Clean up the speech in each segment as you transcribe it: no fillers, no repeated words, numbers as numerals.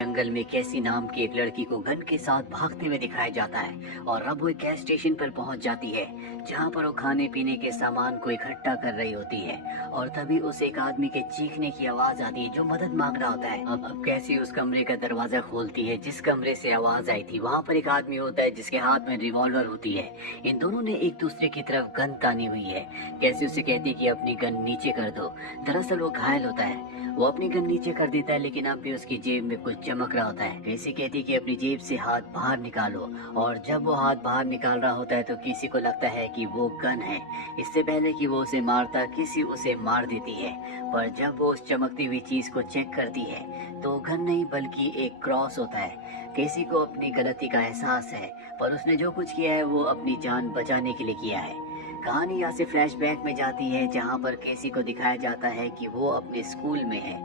जंगल में कैसी नाम की एक लड़की को गन के साथ भागते हुए दिखाया जाता है और अब वो एक गैस स्टेशन पर पहुंच जाती है जहां पर वो खाने पीने के सामान को इकट्ठा कर रही होती है। और तभी उसे एक आदमी के चीखने की आवाज आती है जो मदद मांग रहा होता है। अब कैसी उस कमरे का दरवाजा खोलती है जिस कमरे से आवाज आई थी। वहां पर एक आदमी होता है जिसके हाथ में रिवॉल्वर होती है। इन दोनों ने एक दूसरे की तरफ गन तानी हुई है। कैसी उसे कहती है कि अपनी गन नीचे कर दो। दरअसल वो घायल होता है। वो अपनी गन नीचे कर देता है लेकिन अब भी उसकी जेब में कुछ चमक रहा होता है। कैसी कहती कि अपनी जेब से हाथ बाहर निकालो और जब वो हाथ बाहर निकाल रहा होता है तो किसी को लगता है कि वो गन है। इससे पहले कि वो उसे मारता किसी उसे मार देती है। पर जब वो उस चमकती हुई चीज को चेक करती है तो गन नहीं बल्कि एक क्रॉस होता है। केसी को अपनी गलती का एहसास है पर उसने जो कुछ किया है वो अपनी जान बचाने के लिए किया है। कहानी यहाँ से फ्लैशबैक में जाती है जहाँ पर केसी को दिखाया जाता है कि वो अपने स्कूल में है।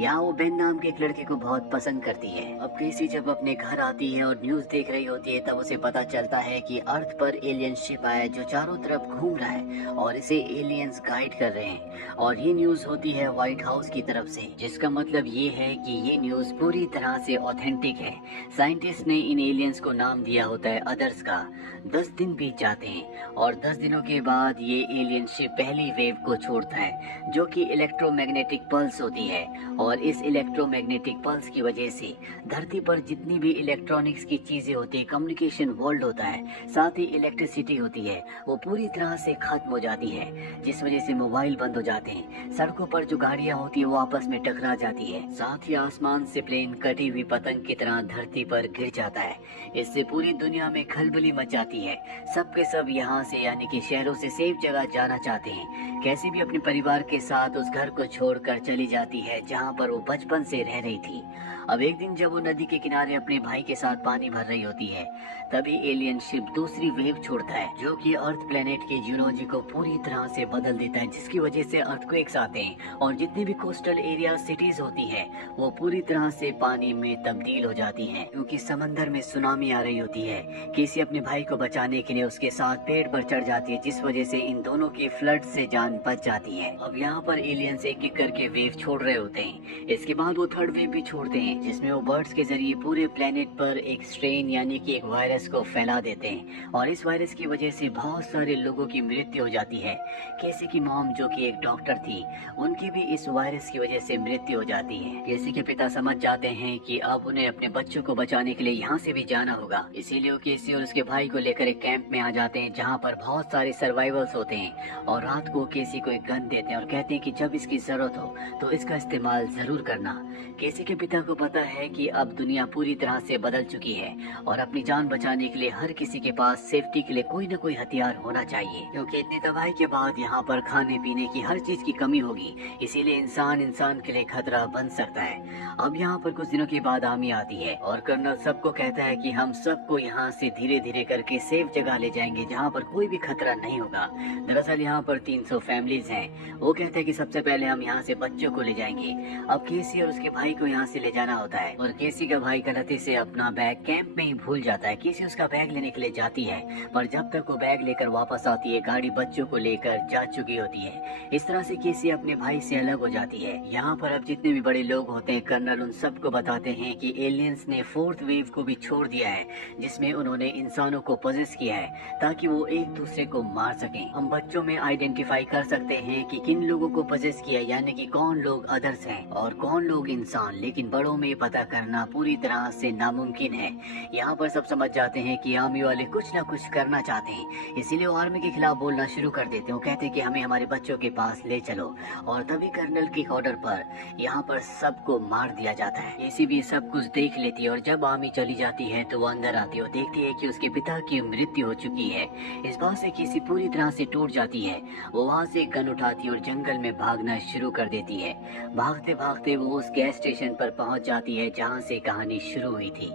यहाँ वो बेन नाम के एक लड़के को बहुत पसंद करती है। अब केसी जब अपने घर आती है और न्यूज देख रही होती है तब उसे पता चलता है कि अर्थ पर एलियन शिप आया जो चारों तरफ घूम रहा है और इसे एलियंस गाइड कर रहे हैं। और ये न्यूज होती है व्हाइट हाउस की तरफ से, जिसका मतलब ये है कि ये न्यूज पूरी तरह से ऑथेंटिक है। साइंटिस्ट ने इन एलियंस को नाम दिया होता है अदर्स का। 10 दिन बीत जाते हैं और 10 दिनों के बाद ये एलियन शिप पहली वेव को छोड़ता है जो कि इलेक्ट्रोमैग्नेटिक पल्स होती है। और इस इलेक्ट्रोमैग्नेटिक पल्स की वजह से धरती पर जितनी भी इलेक्ट्रॉनिक्स की चीजें होती है, कम्युनिकेशन वर्ल्ड होता है, साथ ही इलेक्ट्रिसिटी होती है, वो पूरी तरह से खत्म हो जाती है। जिस वजह से मोबाइल बंद हो जाते हैं, सड़कों पर जो गाड़ियां होती है वो आपस में टकरा जाती है, साथ ही आसमान से प्लेन कटी हुई पतंग की तरह धरती पर गिर जाता है। इससे पूरी दुनिया में खलबली मच जाती है। सबके सब यहाँ से यानी कि शहरों से सेफ जगह जाना चाहते हैं। कैसी भी अपने परिवार के साथ उस घर को छोड़कर चली जाती है जहाँ पर वो बचपन से रह रही थी। अब एक दिन जब वो नदी के किनारे अपने भाई के साथ पानी भर रही होती है तभी एलियन शिप दूसरी वेव छोड़ता है जो कि अर्थ प्लेनेट के जियोलॉजी को पूरी तरह से बदल देता है, जिसकी वजह से अर्थक्वेक्स आते हैं और जितनी भी कोस्टल एरिया सिटीज होती है वो पूरी तरह से पानी में तब्दील हो जाती हैं क्योंकि समंदर में सुनामी आ रही होती है। केसी अपने भाई को बचाने के लिए उसके साथ पेड़ पर चढ़ जाती है जिस वजह से इन दोनों की फ्लड से जान बच जाती है। अब यहाँ पर एलियंस एक एक करके वेव छोड़ रहे होते हैं। इसके बाद वो थर्ड वेव भी छोड़ते हैं जिसमें वो बर्ड्स के जरिए पूरे प्लेनेट पर एक स्ट्रेन यानी कि एक वायरस को फैला देते हैं और इस वायरस की वजह से बहुत सारे लोगों की मृत्यु हो जाती है। केसी की मॉम जो कि एक डॉक्टर थी उनकी भी इस वायरस की वजह से मृत्यु हो जाती है। केसी के पिता समझ जाते हैं कि अब उन्हें अपने बच्चों को बचाने के लिए यहाँ से भी जाना होगा, इसीलिए वो केसी और उसके भाई को लेकर एक कैंप में आ जाते हैं जहाँ पर बहुत सारे सर्वाइवर्स होते हैं और रात को केसी को एक गन देते हैं और कहते हैं कि जब इसकी जरूरत हो तो इसका इस्तेमाल जरूर करना। केसी के पिता को पता है कि अब दुनिया पूरी तरह से बदल चुकी है और अपनी जान बचाने के लिए हर किसी के पास सेफ्टी के लिए कोई न कोई हथियार होना चाहिए क्योंकि इतनी तबाही के बाद यहाँ पर खाने पीने की हर चीज की कमी होगी, इसीलिए इंसान के लिए खतरा बन सकता है। अब यहाँ पर कुछ दिनों के बाद आर्मी आती है और कर्नल सबको कहता है कि हम सबको यहाँ से धीरे धीरे करके सेफ जगह ले जाएंगे जहाँ पर कोई भी खतरा नहीं होगा। दरअसल यहाँ पर 300 फैमिलीज हैं। वो कहते हैं कि सबसे पहले हम यहाँ से बच्चों को ले जाएंगे। अब केसी और उसके भाई को यहाँ से ले जाना होता है और केसी का भाई गलती से अपना बैग कैंप में ही भूल जाता है। केसी उसका बैग लेने के लिए जाती है पर जब तक वो बैग लेकर वापस आती है गाड़ी बच्चों को लेकर जा चुकी होती है। इस तरह से केसी अपने भाई से अलग हो जाती है। यहाँ पर अब जितने भी बड़े लोग होते हैं कर्नल उन सबको बताते हैं कि एलियंस ने फोर्थ वेव को भी छोड़ दिया है जिसमें उन्होंने इंसानों को पोजेस किया है ताकि वो एक दूसरे को मार सकें। हम बच्चों में आइडेंटिफाई कर सकते हैं कि किन लोगों को पोजेस किया यानी कि कौन लोग अदर्स हैं और कौन लोग इंसान, लेकिन बड़ों में पता करना पूरी तरह से नामुमकिन है। यहाँ पर सब समझ जाते हैं कि आर्मी वाले कुछ न कुछ करना चाहते हैं, इसीलिए वो आर्मी के खिलाफ बोलना शुरू कर देते हैं। वो कहते हैं कि हमें हमारे बच्चों के पास ले चलो और तभी कर्नल के ऑर्डर पर यहाँ पर सबको मार दिया जाता है। केसी भी सब कुछ देख लेती है और जब आर्मी चली जाती है तो वो अंदर आती है और देखती है कि उसके पिता की मृत्यु हो चुकी है। इस बात से केसी पूरी तरह से टूट जाती है। वो वहाँ से गन उठाती है और जंगल में भागना शुरू कर देती है। भागते भागते वो उस गैस स्टेशन पर पहुंच जाती है जहाँ से कहानी शुरू हुई थी।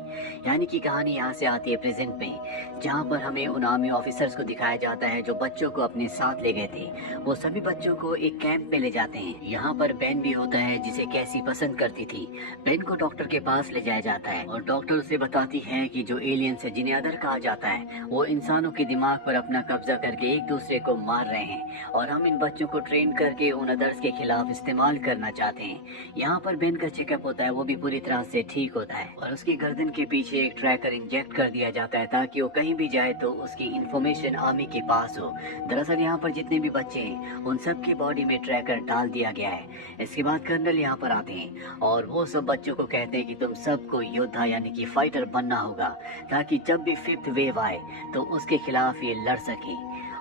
यानी कि कहानी यहाँ से आती है प्रेजेंट में जहाँ पर हमें उन आर्मी ऑफिसर्स को दिखाया जाता है जो बच्चों को अपने साथ ले गए थे। वो सभी बच्चों को एक कैंप में ले जाते हैं। यहाँ पर बेन भी होता है जिसे कैसी पसंद करती थी। बेन को डॉक्टर के पास ले जाया जाता है और डॉक्टर उसे बताती है कि जो एलियंस है जिन्हें अदर कहा जाता है वो इंसानों के दिमाग पर अपना कब्जा करके एक दूसरे को मार रहे हैं और हम इन बच्चों को ट्रेन करके उन अदर्स के खिलाफ इस्तेमाल करना चाहते हैं। यहाँ पर बेन का चेकअप होता है, वो भी पूरी तरह से ठीक होता है और उसकी गर्दन के पीछे एक ट्रैकर इंजेक्ट कर दिया जाता है ताकि वो कहीं भी जाए तो उसकी इंफॉर्मेशन आर्मी के पास हो। दरअसल यहाँ पर जितने भी बच्चे हैं उन सब की बॉडी में ट्रैकर डाल दिया गया है। इसके बाद कर्नल यहाँ पर आते हैं और वो सब बच्चों को कहते हैं कि तुम सबको योद्धा यानी कि फाइटर बनना होगा ताकि जब भी फिफ्थ वेव आए तो उसके खिलाफ ये लड़ सके।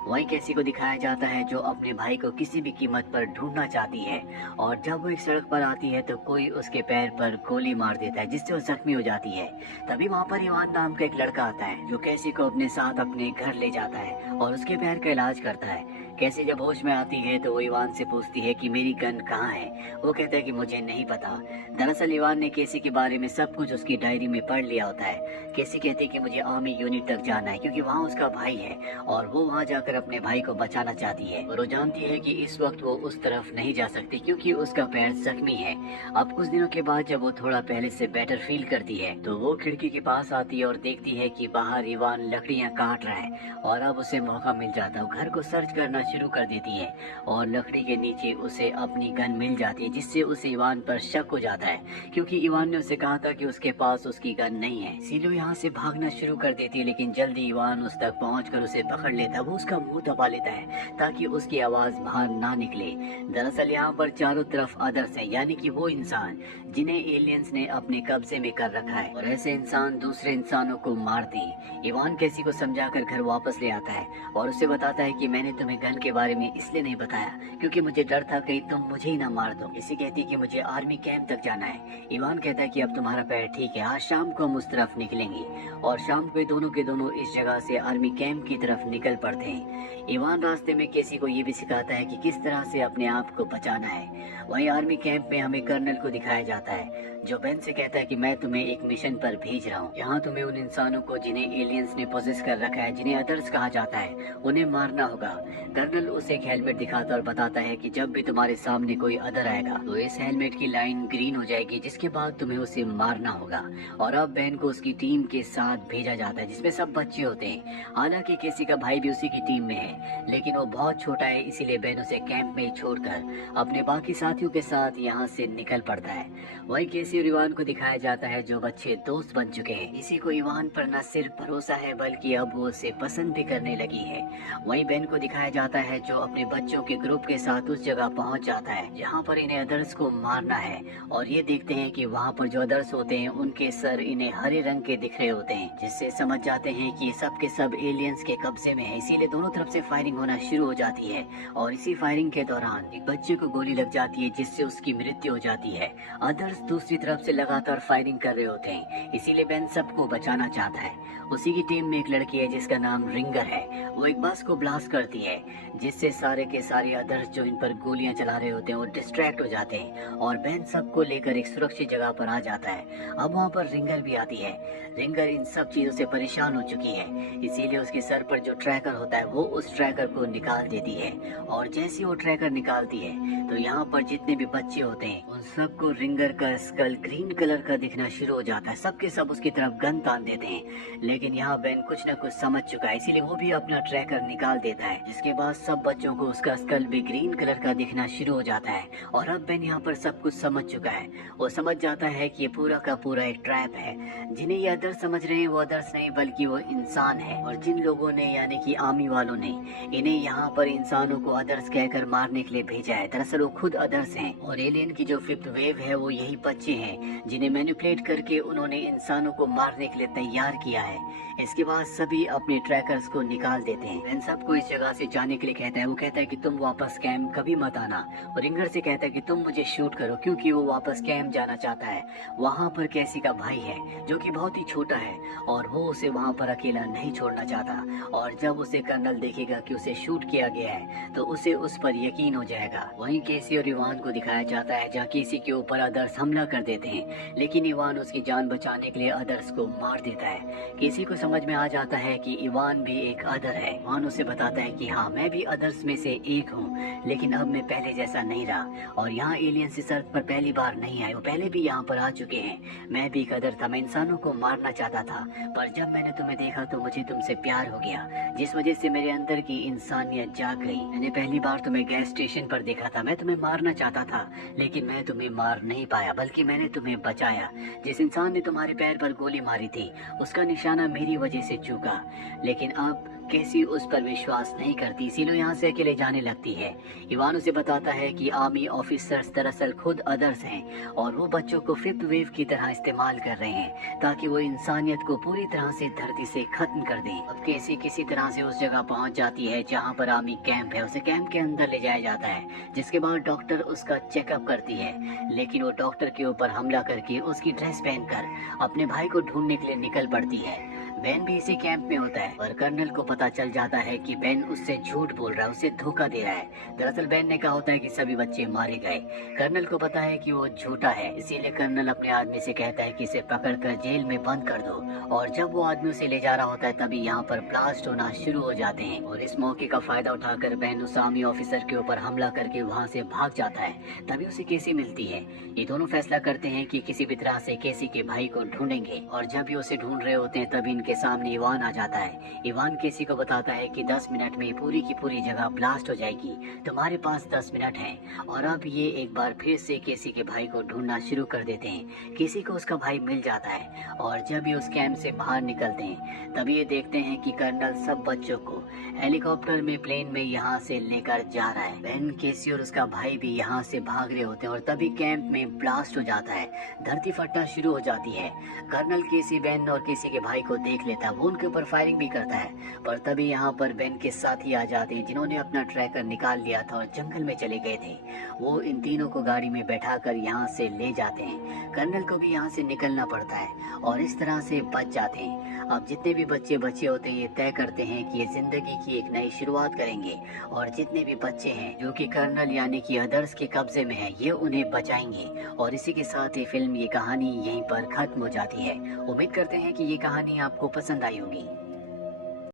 वहीं कैसी को दिखाया जाता है जो अपने भाई को किसी भी कीमत पर ढूंढना चाहती है और जब वो एक सड़क पर आती है तो कोई उसके पैर पर गोली मार देता है जिससे वो जख्मी हो जाती है। तभी वहाँ पर इवान नाम का एक लड़का आता है जो कैसी को अपने साथ अपने घर ले जाता है और उसके पैर का इलाज करता है। कैसी जब होश में आती है तो वो इवान से पूछती है कि मेरी गन कहाँ है। वो कहता है कि मुझे नहीं पता। दरअसल इवान ने कैसी के बारे में सब कुछ उसकी डायरी में पढ़ लिया होता है। कैसी कहती है कि मुझे आर्मी यूनिट तक जाना है क्योंकि वहाँ उसका भाई है और वो वहाँ जाकर अपने भाई को बचाना चाहती है और वो जानती है कि इस वक्त वो उस तरफ नहीं जा सकती क्योंकि उसका पैर जख्मी है। अब कुछ दिनों के बाद जब वो थोड़ा पहले से बेटर फील करती है तो वो खिड़की के पास आती है और देखती है कि बाहर इवान लकड़ियाँ काट रहा है और अब उसे मौका मिल जाता है। वो घर को सर्च करना शुरू कर देती है और लकड़ी के नीचे उसे अपनी गन मिल जाती है जिससे उसे इवान पर शक हो जाता है क्योंकि इवान ने उसे कहा था कि उसके पास उसकी गन नहीं है। सीलो यहाँ से भागना शुरू कर देती है लेकिन जल्दी इवान उस तक पहुंचकर उसे पकड़ लेता है। वो उसका मुंह दबा लेता है ताकि उसकी आवाज बाहर ना निकले। दरअसल यहाँ पर चारों तरफ अदर्स है यानी कि वो इंसान जिन्हें एलियंस ने अपने कब्जे में कर रखा है और ऐसे इंसान दूसरे इंसानों को मारते हैं। इवान कैसी को समझाकर घर वापस ले आता है और उसे बताता है कि मैंने तुम्हें गन के बारे में इसलिए नहीं बताया क्योंकि मुझे डर था कहीं तुम मुझे ही ना मार दो। इसी कहती कि मुझे आर्मी कैंप तक जाना है। इवान कहता है कि अब तुम्हारा पैर ठीक है, आज शाम को हम उस तरफ निकलेंगे और शाम को दोनों के दोनों इस जगह से आर्मी कैंप की तरफ निकल पड़ते हैं। इवान रास्ते में कैसी को ये भी सिखाता है कि किस तरह से अपने आप को बचाना है। वहीं आर्मी कैंप में हमें कर्नल को दिखाया जाता है जो बेन से कहता है कि मैं तुम्हें एक मिशन पर भेज रहा हूँ। यहाँ तुम्हें उन इंसानों को जिन्हें एलियंस ने पोजेस कर रखा है, जिन्हें अदर्स कहा जाता है, उन्हें मारना होगा। कर्नल उसे एक हेलमेट दिखाता और बताता है कि जब भी तुम्हारे सामने कोई अदर आएगा तो इस हेलमेट की लाइन ग्रीन हो जाएगी जिसके बाद तुम्हें उसे मारना होगा। और अब बेन को उसकी टीम के साथ भेजा जाता है जिसमें सब बच्चे होते हैं। हालांकि केसी का भाई भी उसी की टीम में है लेकिन वो बहुत छोटा है इसीलिए बेन उसे कैंप में छोड़कर अपने बाकी साथियों के साथ यहाँ से निकल पड़ता है। वहीं केसी और इवान को दिखाया जाता है जो बच्चे दोस्त बन चुके हैं। इसी को इवान पर न सिर्फ भरोसा है बल्कि अब वो उसे पसंद भी करने लगी है। वहीं बेन को दिखाया जाता है जो अपने बच्चों के ग्रुप के साथ उस जगह पहुंच जाता है जहां पर इन्हें अदर्स को मारना है और ये देखते हैं कि वहां पर जो अदर्स होते हैं उनके सर इन्हें हरे रंग के दिख रहे होते हैं जिससे समझ जाते हैं कि सब के सब एलियंस के कब्जे में है। इसीलिए दोनों तरफ से फायरिंग होना शुरू हो जाती है और इसी फायरिंग के दौरान एक बच्चे को गोली लग जाती है जिससे उसकी मृत्यु हो जाती है। अदर्स दूसरी तरफ से लगातार फायरिंग कर रहे होते हैं इसीलिए बेन सबको बचाना चाहता है। उसी की टीम में एक लड़की है जिसका नाम रिंगर है। वो एक बस को ब्लास्ट करती है जिससे सारे के सारे अदर्स जो इन पर गोलियां चला रहे होते हैं वो डिस्ट्रैक्ट हो जाते हैं और बेन सबको लेकर एक सुरक्षित जगह पर आ जाता है। अब वहाँ पर रिंगर भी आती है। रिंगर इन सब चीजों से परेशान हो चुकी है इसीलिए उसके सर पर जो ट्रैकर होता है वो उस ट्रैकर को निकाल देती है और जैसे वो ट्रैकर निकालती है तो यहाँ पर जितने भी बच्चे होते हैं उन सबको रिंगर का स्कल ग्रीन कलर का दिखना शुरू हो जाता है। सबके सब उसकी तरफ गन तान देते हैं लेकिन यहाँ बेन कुछ न कुछ समझ चुका है इसीलिए वो भी अपना ट्रैकर निकाल देता है जिसके बाद सब बच्चों को उसका स्कल भी ग्रीन कलर का दिखना शुरू हो जाता है। और अब बेन यहाँ पर सब कुछ समझ चुका है। वो समझ जाता है कि ये पूरा का पूरा एक ट्रैप है। जिन्हें ये अदर्स समझ रहे हैं वो अदर्स नहीं बल्कि वो इंसान है और जिन लोगों ने यानी कि आर्मी वालों ने इन्हें यहाँ पर इंसानों को अदर्स कहकर मारने के लिए भेजा है दरअसल वो खुद अदर्स हैं और एलियन की जो फिफ्थ वेव है वो यही बच्चे हैं जिन्हें मैनिपुलेट करके उन्होंने इंसानों को मारने के लिए तैयार किया है। इसके बाद सभी अपने ट्रैकर्स को निकाल देते हैं। बेन सबको इस जगह से जाने के लिए कहता है। वो कहता है कि तुम वापस कैंप कभी मत आना और रिंगर से कहता है कि तुम मुझे शूट करो क्योंकि वो वापस कैंप जाना चाहता है। वहाँ पर कैसी का भाई है जो कि बहुत ही छोटा है और वो उसे वहाँ पर अकेला नहीं छोड़ना चाहता और जब उसे कर्नल देखेगा कि उसे शूट किया गया है तो उसे उस पर यकीन हो जाएगा। वहीं केसी और इवान को दिखाया जाता है जहाँ केसी के ऊपर अदर्स हमला कर देते हैं लेकिन इवान उसकी जान बचाने के लिए अदर्स को मार देता है। केसी को समझ में आ जाता है कि इवान भी एक अदर है। इवान उसे बताता है कि हाँ मैं भी अदर्स में से एक हूँ लेकिन अब मैं पहले जैसा नहीं रहा और यहाँ एलियंस इस अर्थ पर पहली बार नहीं आए। वो पहले भी यहाँ पर आ चुके हैं। मैं भी एक अदर था। मैं इंसानों को मारना चाहता था पर जब मैंने तुम्हें देखा तो मुझे तुमसे प्यार हो गया जिस वजह से मेरे अंदर की इंसानियत जाग गई। मैंने पहली बार तुम्हें गैस स्टेशन पर देखा था। मैं तुम्हें मारना चाहता था लेकिन मैं तुम्हें मार नहीं पाया बल्कि मैंने तुम्हें बचाया। जिस इंसान ने तुम्हारे पैर पर गोली मारी थी उसका निशाना मेरी वजह से चूका, लेकिन अब कैसी उस पर विश्वास नहीं करती, इसीलिए यहाँ से अकेले जाने लगती है। इवान उसे बताता है कि आर्मी ऑफिसर्स दरअसल खुद अदर्स हैं और वो बच्चों को फिफ्थ वेव की तरह इस्तेमाल कर रहे हैं ताकि वो इंसानियत को पूरी तरह से धरती से खत्म कर दें। अब कैसी किसी तरह से उस जगह पहुंच जाती है जहाँ पर आर्मी कैंप है। उसे कैंप के अंदर ले जाया जाता है, जिसके बाद डॉक्टर उसका चेकअप करती है, लेकिन वो डॉक्टर के ऊपर हमला करके उसकी ड्रेस पहनकर अपने भाई को ढूंढने के लिए निकल पड़ती है। बेन भी इसी कैंप में होता है और कर्नल को पता चल जाता है कि बेन उससे झूठ बोल रहा है, उसे धोखा दे रहा है। दरअसल बेन ने कहा होता है कि सभी बच्चे मारे गए। कर्नल को पता है कि वो झूठा है, इसीलिए कर्नल अपने आदमी से कहता है कि इसे पकड़कर जेल में बंद कर दो। और जब वो आदमी उसे ले जा रहा होता है तभी यहाँ पर ब्लास्ट होना शुरू हो जाते हैं और इस मौके का फायदा उठाकर बेन उस आर्मी ऑफिसर के ऊपर हमला करके वहाँ से भाग जाता है। तभी उसे केसी मिलती है। ये दोनों फैसला करते हैं कि किसी भी तरह से केसी के भाई को ढूंढेंगे और जब ये उसे ढूंढ रहे होते हैं तभी इनके सामने इवान आ जाता है। इवान केसी को बताता है कि 10 मिनट में पूरी की पूरी जगह ब्लास्ट हो जाएगी, तुम्हारे पास 10 मिनट हैं। और अब ये एक बार फिर से केसी के भाई को ढूंढना शुरू कर देते हैं। केसी को उसका भाई मिल जाता है और जब ये उस कैंप से बाहर निकलते हैं तभी ये देखते हैं कि कर्नल सब बच्चों को हेलीकॉप्टर में प्लेन में यहाँ से लेकर जा रहा है। बेन, केसी और उसका भाई भी यहाँ से भाग रहे होते हैं और तभी कैंप में ब्लास्ट हो जाता है, धरती फटना शुरू हो जाती है। कर्नल केसी बेन और केसी के भाई को देख लेता है, वो उनके ऊपर फायरिंग भी करता है, पर तभी यहाँ पर बेन के साथी आ जाते हैं जिन्होंने अपना ट्रैकर निकाल लिया था और जंगल में चले गए थे। वो इन तीनों को गाड़ी में बैठाकर यहाँ से ले जाते हैं। कर्नल को भी यहाँ से निकलना पड़ता है और इस तरह से बच जाते हैं। अब जितने भी बच्चे बचे होते हैं ये तय करते हैं कि ये जिंदगी की एक नई शुरुआत करेंगे और जितने भी बच्चे हैं जो कि कर्नल यानी कि अदर्स के कब्जे में है ये उन्हें बचाएंगे। और इसी के साथ ये फिल्म, ये कहानी यहीं पर खत्म हो जाती है। उम्मीद करते हैं कि ये कहानी आपको पसंद आई होगी।